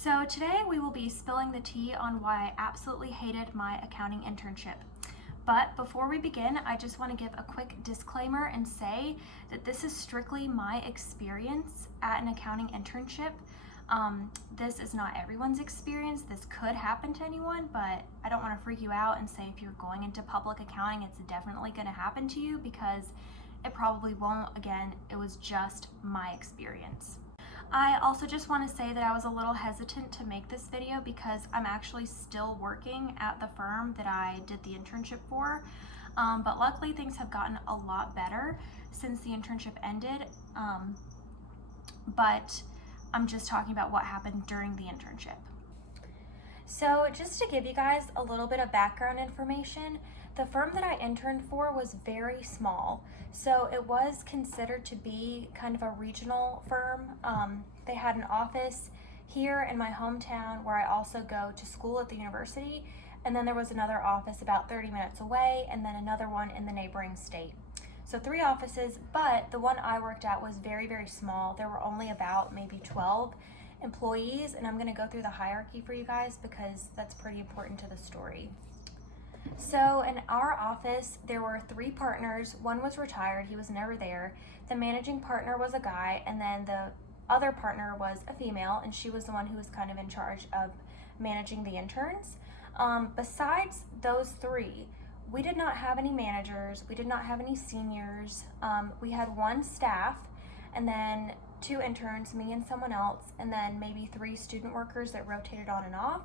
So today we will be spilling the tea on why I absolutely hated my accounting internship. But before we begin, I just want to give a quick disclaimer and say that this is strictly my experience at an accounting internship. This is not everyone's experience. This could happen to anyone, but I don't want to freak you out and say if you're going into public accounting, it's definitely going to happen to you, because it probably won't. Again, it was just my experience. I also just want to say that I was a little hesitant to make this video because I'm actually still working at the firm that I did the internship for, but luckily things have gotten a lot better since the internship ended, but I'm just talking about what happened during the internship. So just to give you guys a little bit of background information, the firm that I interned for was very small, so it was considered to be kind of a regional firm. They had an office here in my hometown where I also go to school at the university, and then there was another office about 30 minutes away, and then another one in the neighboring state. So 3 offices, but the one I worked at was very, very small. There were only about maybe 12 employees, and I'm going to go through the hierarchy for you guys because that's pretty important to the story. So in our office, there were 3 partners. One was retired, he was never there. The managing partner was a guy, and then the other partner was a female, and she was the one who was kind of in charge of managing the interns. Besides those 3, we did not have any managers, we did not have any seniors. We had 1 staff, and then 2 interns, me and someone else, and then maybe 3 student workers that rotated on and off.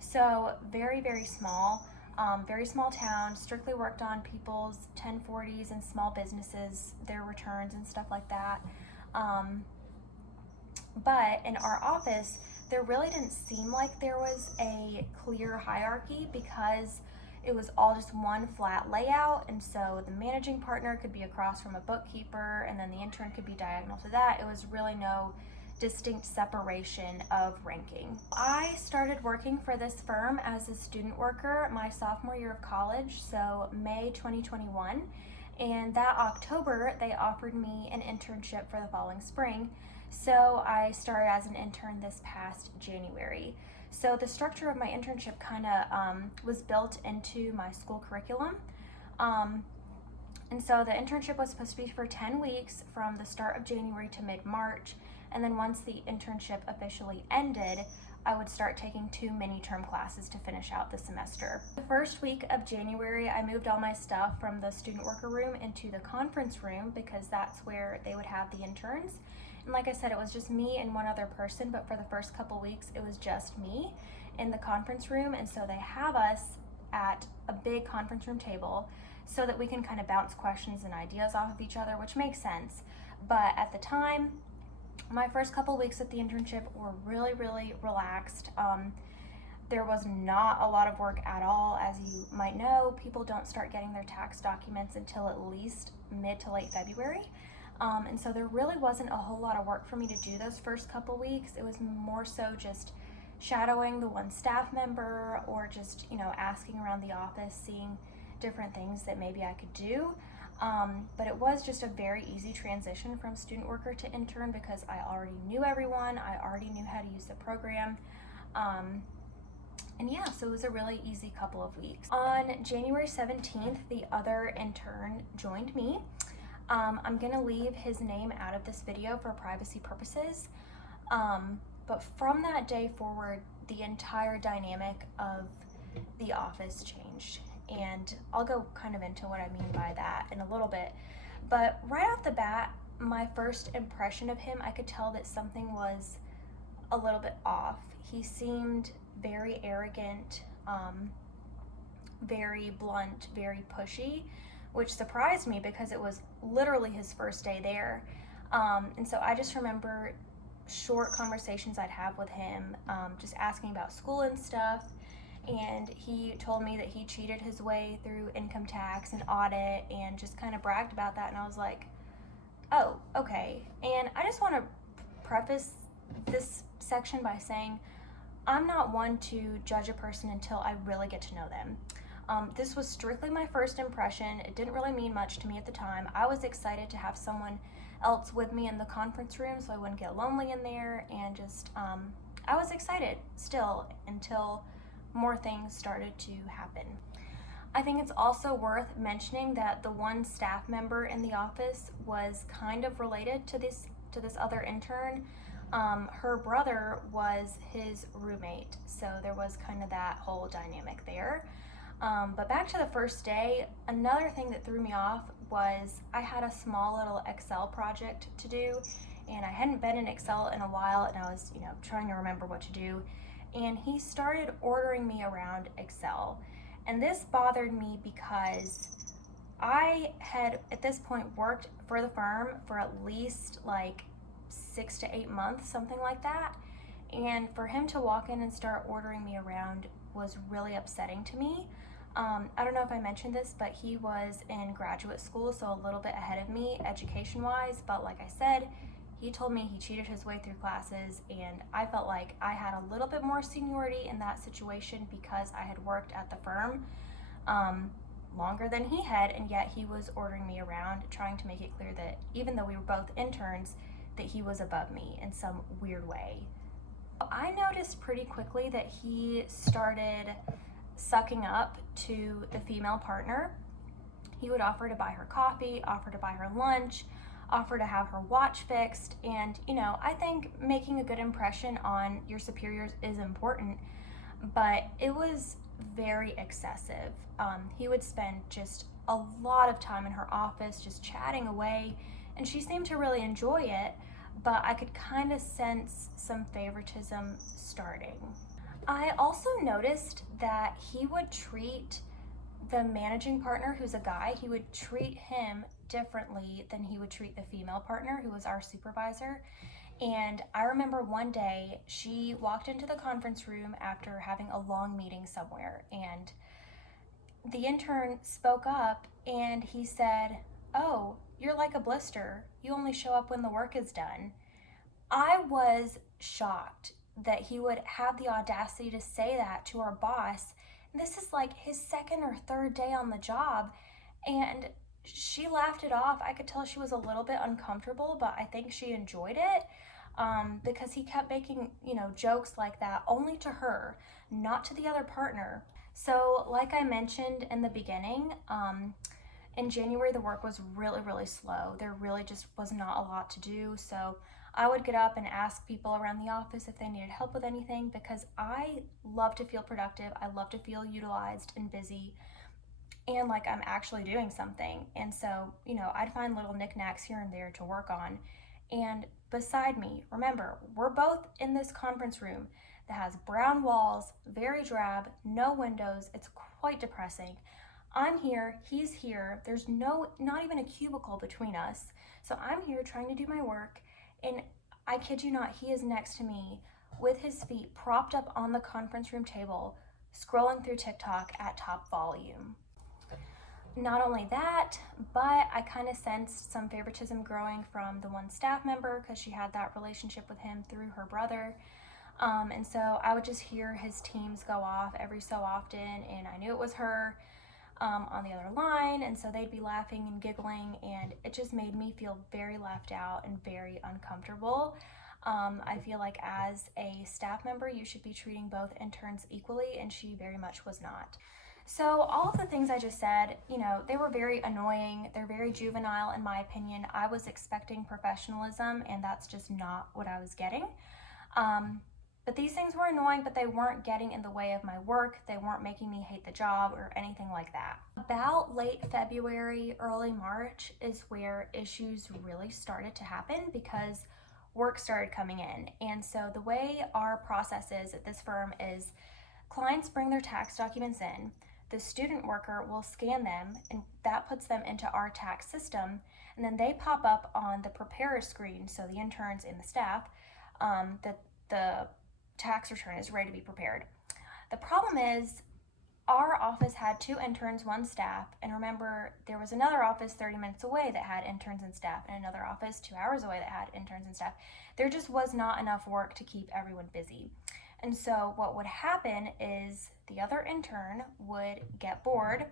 So very, very small. Very small town, strictly worked on people's 1040s and small businesses, their returns and stuff like that. But in our office, there really didn't seem like there was a clear hierarchy because it was all just one flat layout, and so the managing partner could be across from a bookkeeper, and then the intern could be diagonal to that. It was really no distinct separation of ranking. I started working for this firm as a student worker my sophomore year of college, so May 2021, and that October they offered me an internship for the following spring, so I started as an intern this past January. So the structure of my internship kind of was built into my school curriculum. And so the internship was supposed to be for 10 weeks from the start of January to mid-March. And then once the internship officially ended, I would start taking 2 mini-term classes to finish out the semester. The first week of January, I moved all my stuff from the student worker room into the conference room because that's where they would have the interns. And like I said, it was just me and 1 other person, but for the first couple weeks, it was just me in the conference room. And so they have us at a big conference room table so that we can kind of bounce questions and ideas off of each other, which makes sense. But at the time, my first couple weeks at the internship were really, really relaxed. There was not a lot of work at all. As you might know, people don't start getting their tax documents until at least mid to late February. And so there really wasn't a whole lot of work for me to do those first couple weeks. It was more so just shadowing the 1 staff member, or just, asking around the office, seeing different things that maybe I could do. But it was just a very easy transition from student worker to intern because I already knew everyone, I already knew how to use the program. And yeah, so it was a really easy couple of weeks. On January 17th, the other intern joined me. I'm gonna leave his name out of this video for privacy purposes. But from that day forward, the entire dynamic of the office changed. And I'll go kind of into what I mean by that in a little bit. But right off the bat, my first impression of him, I could tell that something was a little bit off. He seemed very arrogant, very blunt, very pushy, which surprised me because it was literally his first day there. And so I just remember short conversations I'd have with him, just asking about school and stuff. And he told me that he cheated his way through income tax and audit and just kind of bragged about that. And I was like, oh, okay. And I just want to preface this section by saying I'm not one to judge a person until I really get to know them. This was strictly my first impression. It didn't really mean much to me at the time. I was excited to have someone else with me in the conference room so I wouldn't get lonely in there, and just I was excited still until more things started to happen. I think it's also worth mentioning that the one staff member in the office was kind of related to this other intern. Her brother was his roommate, so there was kind of that whole dynamic there. But back to the first day, another thing that threw me off was I had a small little Excel project to do, and I hadn't been in Excel in a while, and I was, trying to remember what to do. And he started ordering me around Excel. And this bothered me because I had at this point worked for the firm for at least like 6 to 8 months, something like that. And for him to walk in and start ordering me around was really upsetting to me. I don't know if I mentioned this, but he was in graduate school, so a little bit ahead of me education-wise. But like I said, he told me he cheated his way through classes, and I felt like I had a little bit more seniority in that situation because I had worked at the firm longer than he had, and yet he was ordering me around, trying to make it clear that even though we were both interns, that he was above me in some weird way. I noticed pretty quickly that he started sucking up to the female partner. He would offer to buy her coffee, offer to buy her lunch, offer to have her watch fixed. And, I think making a good impression on your superiors is important, but it was very excessive. He would spend just a lot of time in her office just chatting away, and she seemed to really enjoy it, but I could kind of sense some favoritism starting. I also noticed that he would treat the managing partner, who's a guy, he would treat him differently than he would treat the female partner, who was our supervisor. And I remember one day she walked into the conference room after having a long meeting somewhere, and the intern spoke up and he said, "Oh, you're like a blister. You only show up when the work is done." I was shocked that he would have the audacity to say that to our boss. And this is like his second or third day on the job, and she laughed it off. I could tell she was a little bit uncomfortable, but I think she enjoyed it because he kept making, jokes like that only to her, not to the other partner. So like I mentioned in the beginning, in January, the work was really, really slow. There really just was not a lot to do. So I would get up and ask people around the office if they needed help with anything, because I love to feel productive. I love to feel utilized and busy and like I'm actually doing something. And so, I'd find little knickknacks here and there to work on. And beside me, remember, we're both in this conference room that has brown walls, very drab, no windows. It's quite depressing. I'm here, he's here. There's not even a cubicle between us. So I'm here trying to do my work, and I kid you not, he is next to me with his feet propped up on the conference room table, scrolling through TikTok at top volume. Not only that, but I kind of sensed some favoritism growing from the one staff member because she had that relationship with him through her brother. And so I would just hear his teams go off every so often, and I knew it was her on the other line, and so they'd be laughing and giggling, and it just made me feel very left out and very uncomfortable. I feel like as a staff member, you should be treating both interns equally, and she very much was not. So all of the things I just said, they were very annoying. They're very juvenile in my opinion. I was expecting professionalism, and that's just not what I was getting. But these things were annoying, but they weren't getting in the way of my work. They weren't making me hate the job or anything like that. About late February, early March is where issues really started to happen because work started coming in. And so the way our process is at this firm is clients bring their tax documents in, the student worker will scan them, and that puts them into our tax system, and then they pop up on the preparer screen, so the interns and the staff, that the tax return is ready to be prepared. The problem is our office had 2 interns, 1 staff, and remember there was another office 30 minutes away that had interns and staff, and another office 2 hours away that had interns and staff. There just was not enough work to keep everyone busy. And so what would happen is the other intern would get bored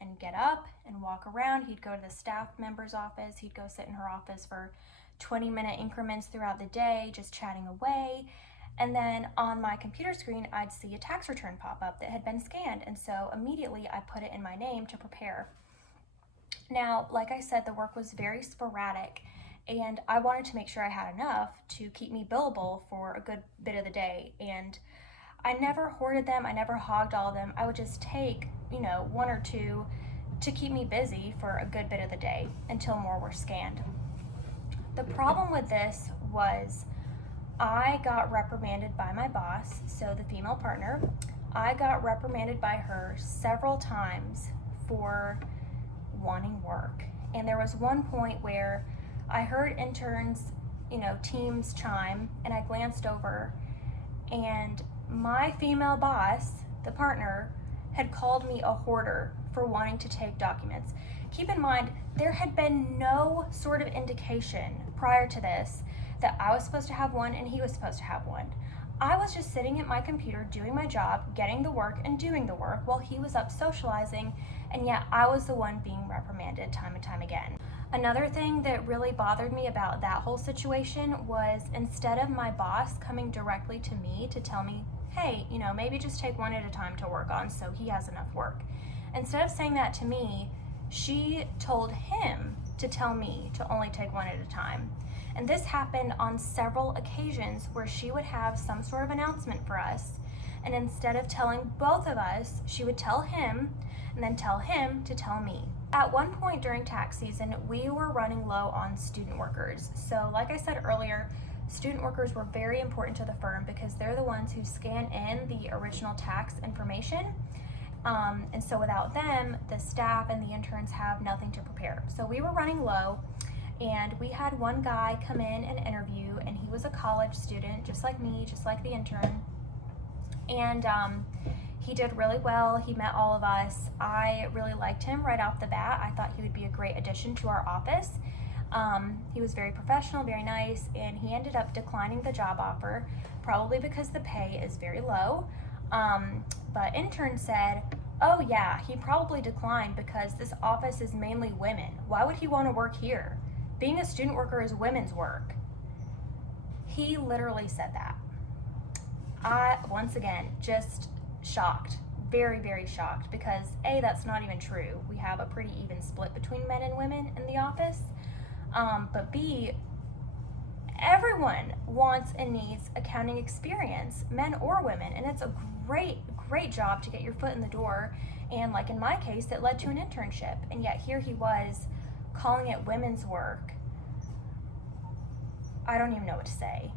and get up and walk around. He'd go to the staff member's office. He'd go sit in her office for 20-minute increments throughout the day, just chatting away. And then on my computer screen, I'd see a tax return pop up that had been scanned. And so immediately I put it in my name to prepare. Now, like I said, the work was very sporadic, and I wanted to make sure I had enough to keep me billable for a good bit of the day. And I never hoarded them, I never hogged all of them. I would just take, one or two to keep me busy for a good bit of the day until more were scanned. The problem with this was I got reprimanded by my boss, so the female partner. I got reprimanded by her several times for wanting work. And there was one point where I heard interns, teams chime, and I glanced over, and my female boss, the partner, had called me a hoarder for wanting to take documents. Keep in mind, there had been no sort of indication prior to this that I was supposed to have one and he was supposed to have one. I was just sitting at my computer doing my job, getting the work and doing the work while he was up socializing, and yet I was the one being reprimanded time and time again. Another thing that really bothered me about that whole situation was instead of my boss coming directly to me to tell me, hey, maybe just take one at a time to work on so he has enough work. Instead of saying that to me, she told him to tell me to only take one at a time. And this happened on several occasions where she would have some sort of announcement for us, and instead of telling both of us, she would tell him and then tell him to tell me. At one point during tax season, we were running low on student workers. So like I said earlier, student workers were very important to the firm because they're the ones who scan in the original tax information. And so without them, the staff and the interns have nothing to prepare. So we were running low, and we had one guy come in and interview, and he was a college student, just like me, just like the intern. And he did really well. He met all of us. I really liked him right off the bat. I thought he would be a great addition to our office. He was very professional, very nice, and he ended up declining the job offer, probably because the pay is very low. But intern said, oh yeah, he probably declined because this office is mainly women. Why would he want to work here? Being a student worker is women's work. He literally said that. I, once again, just shocked, very, very shocked, because A, that's not even true. We have a pretty even split between men and women in the office. But B, everyone wants and needs accounting experience, men or women, and it's a great job to get your foot in the door. And like in my case, it led to an internship, and yet here he was calling it women's work. I don't even know what to say.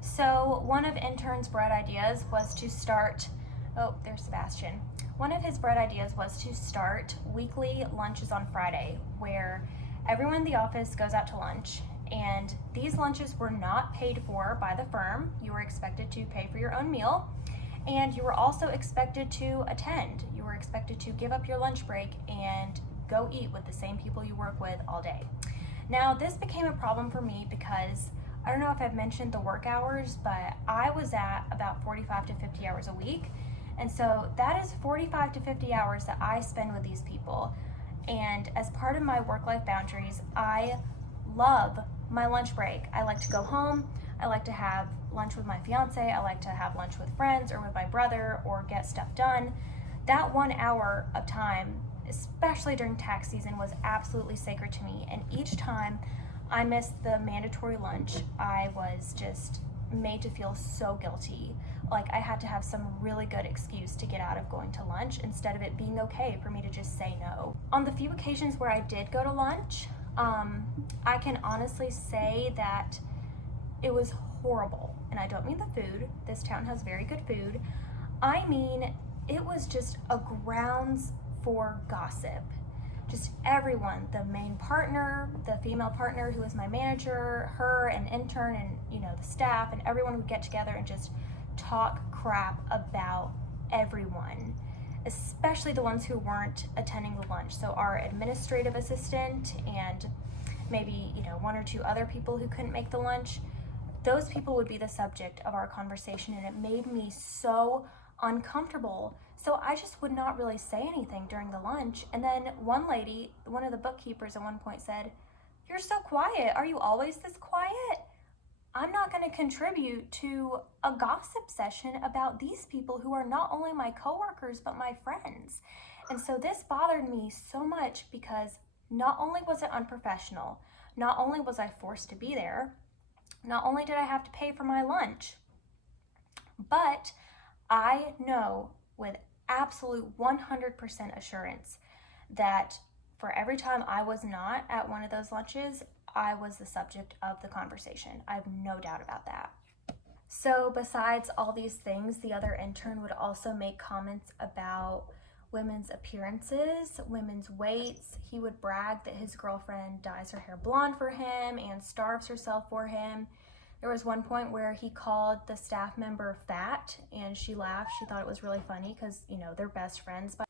So one of intern's bright ideas was to start, oh, there's Sebastian. One of his bright ideas was to start weekly lunches on Friday, where everyone in the office goes out to lunch, and these lunches were not paid for by the firm. You were expected to pay for your own meal, and you were also expected to attend. You were expected to give up your lunch break and go eat with the same people you work with all day. Now, this became a problem for me because I don't know if I've mentioned the work hours, but I was at about 45 to 50 hours a week. And so that is 45 to 50 hours that I spend with these people. And as part of my work-life boundaries, I love my lunch break. I like to go home. I like to have lunch with my fiance. I like to have lunch with friends or with my brother or get stuff done. That 1 hour of time, especially during tax season, was absolutely sacred to me. And each time I missed the mandatory lunch, I was just made to feel so guilty. Like I had to have some really good excuse to get out of going to lunch instead of it being okay for me to just say no. On the few occasions where I did go to lunch, I can honestly say that it was horrible. And I don't mean the food. This town has very good food. I mean, it was just a grounds for gossip. Just everyone, the main partner, the female partner who was my manager, her, an intern, and the staff, and everyone would get together and just talk crap about everyone, especially the ones who weren't attending the lunch. So our administrative assistant and maybe one or two other people who couldn't make the lunch, those people would be the subject of our conversation, and it made me so uncomfortable. So I just would not really say anything during the lunch. And then one lady, one of the bookkeepers at one point said, "You're so quiet. Are you always this quiet?" I'm not going to contribute to a gossip session about these people who are not only my coworkers, but my friends. And so this bothered me so much because not only was it unprofessional, not only was I forced to be there, not only did I have to pay for my lunch, but I know with absolute 100% assurance that for every time I was not at one of those lunches, I was the subject of the conversation. I have no doubt about that. So besides all these things, the other intern would also make comments about women's appearances, women's weights. He would brag that his girlfriend dyes her hair blonde for him and starves herself for him. There was one point where he called the staff member fat and she laughed. She thought it was really funny because, they're best friends. But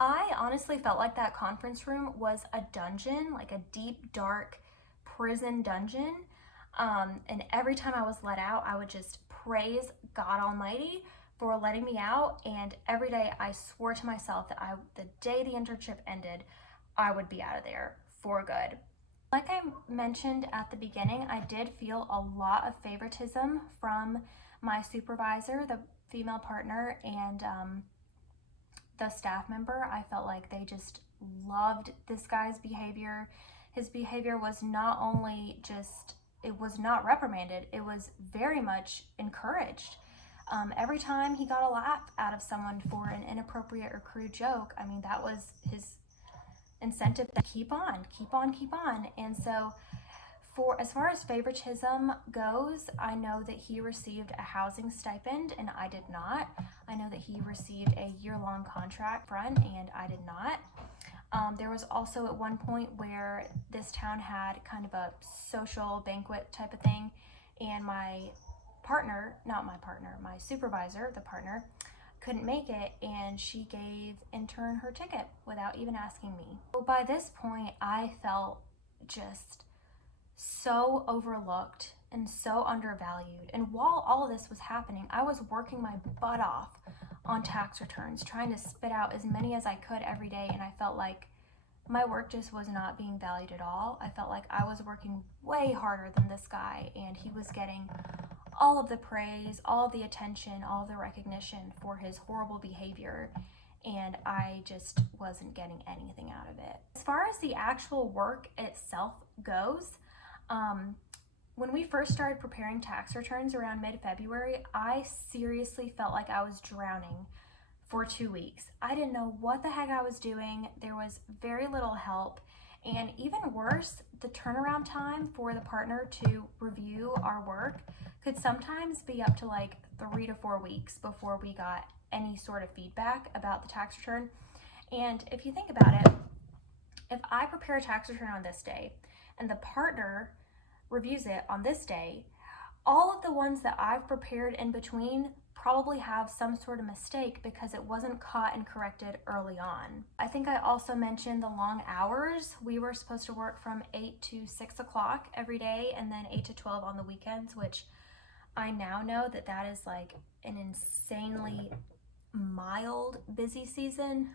I honestly felt like that conference room was a dungeon, like a deep, dark prison dungeon. And every time I was let out, I would just praise God Almighty for letting me out. And every day I swore to myself that the day the internship ended, I would be out of there for good. Like I mentioned at the beginning, I did feel a lot of favoritism from my supervisor, the female partner, and the staff member. I felt like they just loved this guy's behavior. His behavior was not only it was not reprimanded, it was very much encouraged. Every time he got a laugh out of someone for an inappropriate or crude joke, that was his incentive to keep on. And so as far as favoritism goes, I know that he received a housing stipend and I did not. I know that he received a year-long contract front and I did not. There was also at one point where this town had kind of a social banquet type of thing, and my supervisor, the partner, couldn't make it, and she gave intern her ticket without even asking me. So by this point, I felt just so overlooked and so undervalued. And while all of this was happening, I was working my butt off on tax returns, trying to spit out as many as I could every day, and I felt like my work just was not being valued at all. I felt like I was working way harder than this guy, and he was getting all of the praise, all of the attention, all of the recognition for his horrible behavior, and I just wasn't getting anything out of it. As far as the actual work itself goes, when we first started preparing tax returns around mid-February, I seriously felt like I was drowning for 2 weeks. I didn't know what the heck I was doing. There was very little help. And even worse, the turnaround time for the partner to review our work could sometimes be up to like 3 to 4 weeks before we got any sort of feedback about the tax return. And if you think about it, if I prepare a tax return on this day and the partner reviews it on this day, all of the ones that I've prepared in between probably have some sort of mistake because it wasn't caught and corrected early on. I think I also mentioned the long hours. We were supposed to work from 8 to 6 o'clock every day and then 8 to 12 on the weekends, which I now know that is like an insanely mild busy season.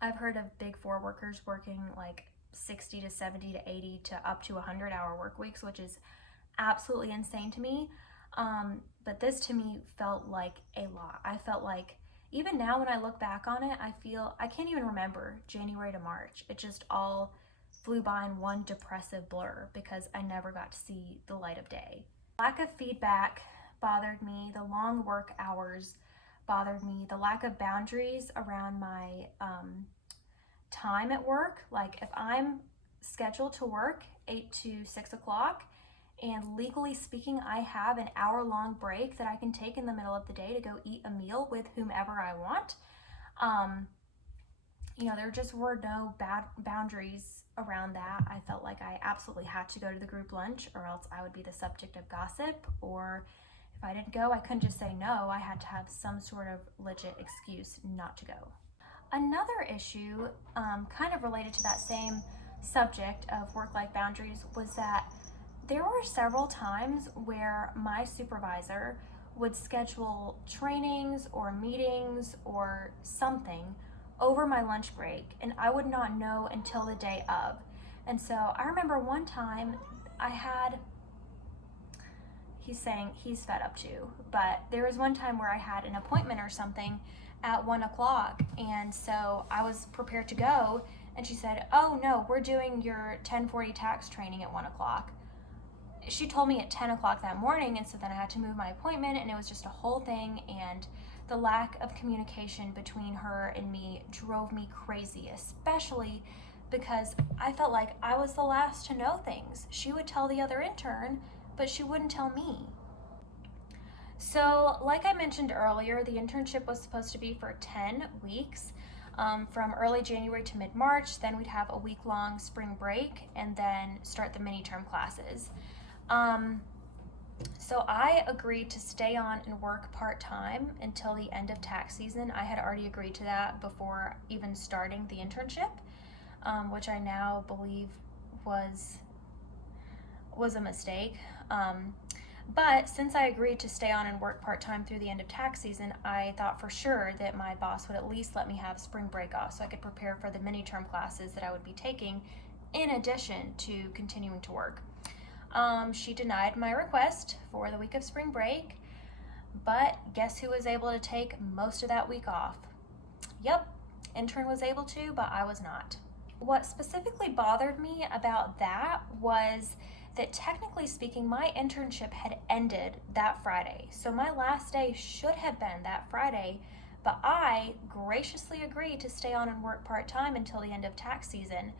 I've heard of Big Four workers working like 60 to 70 to 80 to up to 100-hour work weeks, which is absolutely insane to me. But this to me felt like a lot. I felt like even now when I look back on it, I can't even remember January to March. It just all flew by in one depressive blur because I never got to see the light of day. Lack of feedback bothered me. The long work hours bothered me. The lack of boundaries around my time at work. Like if I'm scheduled to work 8 to 6 o'clock, and legally speaking, I have an hour-long break that I can take in the middle of the day to go eat a meal with whomever I want. There just were no bad boundaries around that. I felt like I absolutely had to go to the group lunch or else I would be the subject of gossip, or if I didn't go, I couldn't just say no. I had to have some sort of legit excuse not to go. Another issue, kind of related to that same subject of work-life boundaries, was that there were several times where my supervisor would schedule trainings or meetings or something over my lunch break, and I would not know until the day of. And so I remember one time I had he's saying he's fed up too. But there was one time where I had an appointment or something at 1 o'clock, and so I was prepared to go, and she said, oh no, we're doing your 1040 tax training at 1 o'clock. She told me at 10 o'clock that morning, and so then I had to move my appointment, and it was just a whole thing, and the lack of communication between her and me drove me crazy, especially because I felt like I was the last to know things. She would tell the other intern, but she wouldn't tell me. So, like I mentioned earlier, the internship was supposed to be for 10 weeks, from early January to mid-March. Then we'd have a week-long spring break and then start the mini-term classes. So I agreed to stay on and work part-time until the end of tax season. I had already agreed to that before even starting the internship, which I now believe was a mistake. But since I agreed to stay on and work part-time through the end of tax season, I thought for sure that my boss would at least let me have spring break off so I could prepare for the mini-term classes that I would be taking in addition to continuing to work. She denied my request for the week of spring break, but guess who was able to take most of that week off? Yep, intern was able to, but I was not. What specifically bothered me about that was that technically speaking, my internship had ended that Friday. So my last day should have been that Friday, but I graciously agreed to stay on and work part-time until the end of tax season.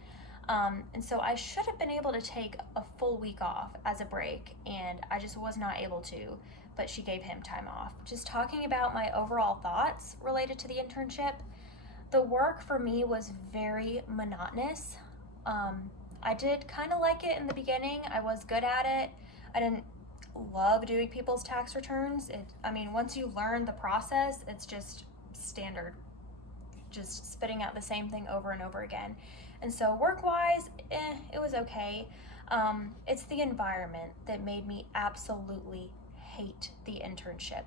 And so I should have been able to take a full week off as a break, and I just was not able to, but she gave him time off. Just talking about my overall thoughts related to the internship, the work for me was very monotonous. I did kind of like it in the beginning. I was good at it. I didn't love doing people's tax returns. Once you learn the process, it's just standard, just spitting out the same thing over and over again. And so work-wise, it was okay. It's the environment that made me absolutely hate the internship.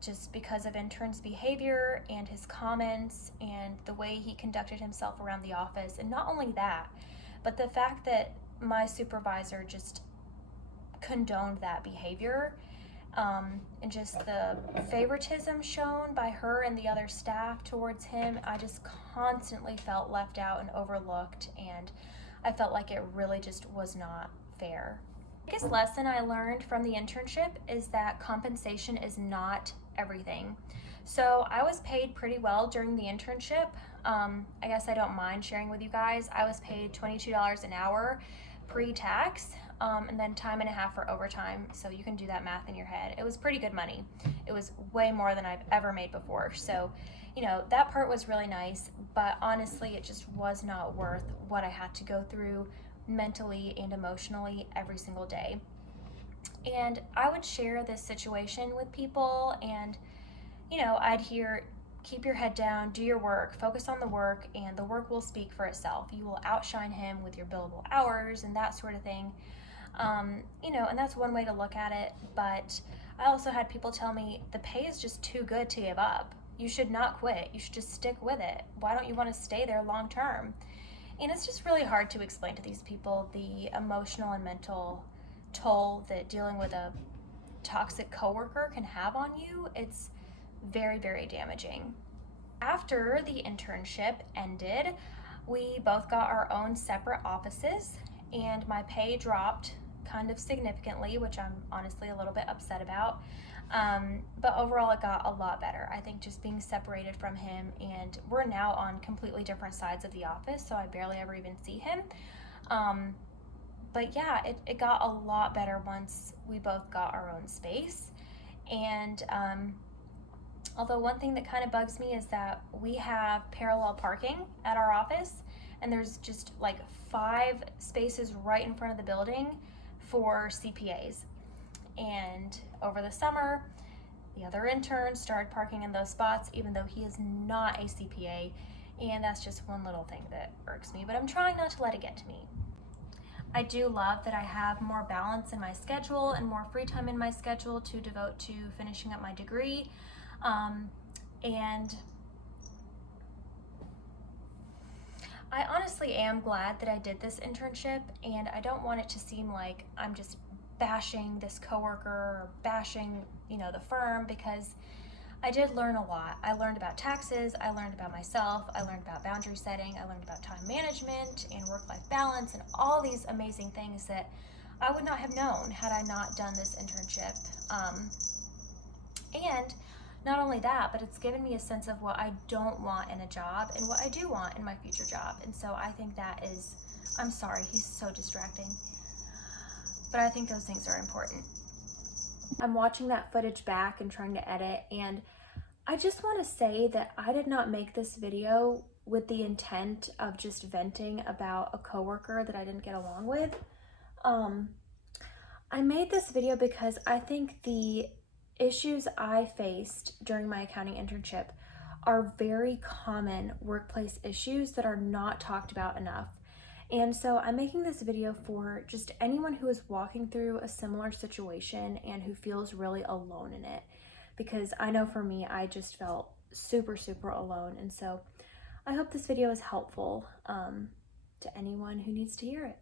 Just because of intern's behavior and his comments and the way he conducted himself around the office. And not only that, but the fact that my supervisor just condoned that behavior, and just the favoritism shown by her and the other staff towards him. I just constantly felt left out and overlooked, and I felt like it really just was not fair. The biggest lesson I learned from the internship is that compensation is not everything. So I was paid pretty well during the internship. I guess I don't mind sharing with you guys. I was paid $22 an hour pre-tax, and then time and a half for overtime. So you can do that math in your head. It was pretty good money. It was way more than I've ever made before. So, that part was really nice, but honestly, it just was not worth what I had to go through mentally and emotionally every single day. And I would share this situation with people, and I'd hear, keep your head down, do your work, focus on the work, and the work will speak for itself. You will outshine him with your billable hours and that sort of thing. And that's one way to look at it, but I also had people tell me the pay is just too good to give up. You should not quit. You should just stick with it. Why don't you want to stay there long term? And it's just really hard to explain to these people the emotional and mental toll that dealing with a toxic coworker can have on you. It's very, very damaging. After the internship ended, we both got our own separate offices, and my pay dropped kind of significantly, which I'm honestly a little bit upset about. But overall, it got a lot better. I think just being separated from him, and we're now on completely different sides of the office, so I barely ever even see him. But yeah, it got a lot better once we both got our own space. And although one thing that kind of bugs me is that we have parallel parking at our office, and there's just like 5 spaces right in front of the building for CPAs. And over the summer, the other intern started parking in those spots, even though he is not a CPA, and that's just one little thing that irks me, but I'm trying not to let it get to me. I do love that I have more balance in my schedule and more free time in my schedule to devote to finishing up my degree, and I honestly am glad that I did this internship, and I don't want it to seem like I'm just bashing this coworker or bashing, the firm, because I did learn a lot. I learned about taxes, I learned about myself, I learned about boundary setting, I learned about time management and work-life balance and all these amazing things that I would not have known had I not done this internship. And not only that, but it's given me a sense of what I don't want in a job and what I do want in my future job. And so I think that is, I'm sorry, he's so distracting. But I think those things are important. I'm watching that footage back and trying to edit, and I just want to say that I did not make this video with the intent of just venting about a coworker that I didn't get along with. I made this video because I think the issues I faced during my accounting internship are very common workplace issues that are not talked about enough. And so I'm making this video for just anyone who is walking through a similar situation and who feels really alone in it. Because I know for me, I just felt super, super alone. And so I hope this video is helpful to anyone who needs to hear it.